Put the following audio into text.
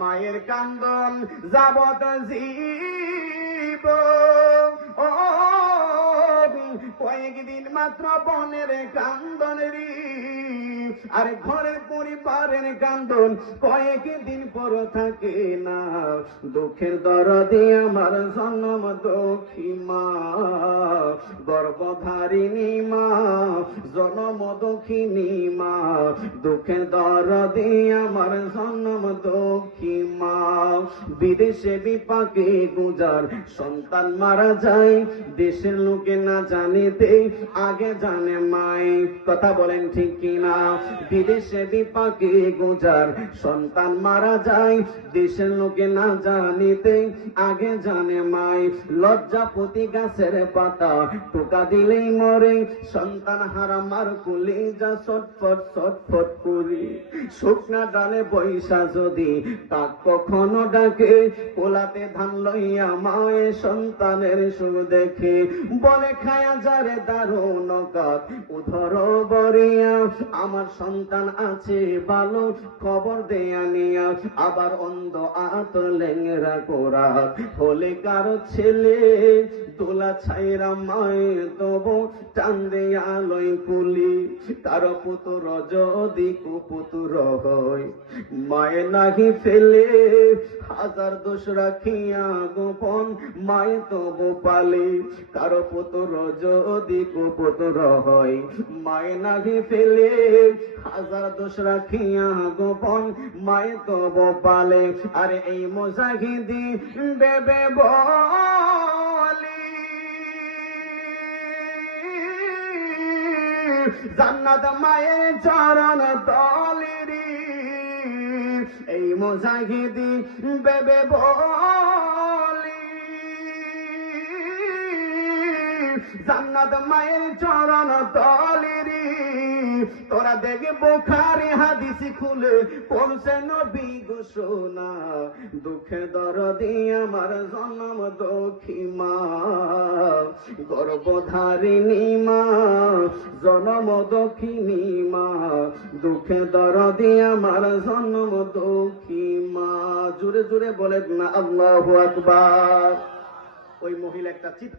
মায়ের কান্দন যাবত জীব কয়েকদিন মাত্র বনের কান্দন রে আর ঘরের পরিবারের কান্দন কয়েকদিন পর থাকে না দুঃখের দরদে আমার জন্ম দুঃখী মা গর্ভধারিণী মা জন্ম দুঃখিনী মা দুঃখের দরদে আমার জন্ম দুঃখী মা বিদেশে বিপাকে গুজার সন্তান মারা যায় দেশের লোকে না জানিতে আগে জানে মাই কথা বলেন ঠিক কিনা বিদেশে বিপাকে গুজার সন্তান মারা যায় দেশের লোকে না জানিতে আগে জানে মাই লজ্জাপতি গাছের পাতা টোকা দিলেই মরে সন্তান হারা মার কলিজা ছটফট ছটফট করি শুকনা ডালে বৈশা যদি কাক কখনো ডাকে কোলাতে ধান লইয়া মায়ে সন্তানের সুখ দেখে বলে খায়া যারে দারুণ কাক উধর বরিয়া আমার সন্তান আছে ভালো খবর দেয়া নিয়া আবার অন্ধ আতর লেঙ্গরা কোরা হলে কারো ছেলে তোলা ছাইরা মায়ের তব টান দেয়া লই কুলি কারো পুতুর যদি কুপুতুর হয় মায়ে নাহি ফেলে হাজার দোষ রাখিয়া গোপন মায়ে তব পালে কারো পুতুর যদি কুপুতুর হয় মায়ে নাহি ফেলে হাজার দোষ রাখিয়া গোপন মায়ে তব পালে আরে এই মুজাহিদি বেবে বলি জান্নাত মায়ের চরণ তলেরি এই মুজাহিদি বেবে বলি জান্নাত মায়ের চরণ তলেরি তোরা দেখে বুখারী হাদিস খুলে পড়ছে নবী ঘোষণা দুঃখের দরদে আমার জন্ম দুঃখী মা গর্ভধারিণী মা জন্ম দুঃখিনী মা দুঃখের দরদে আমার জন্ম দুঃখী মা জোরে জোরে বলেন না আল্লাহু আকবার। ওই মহিলা একটা চিৎকার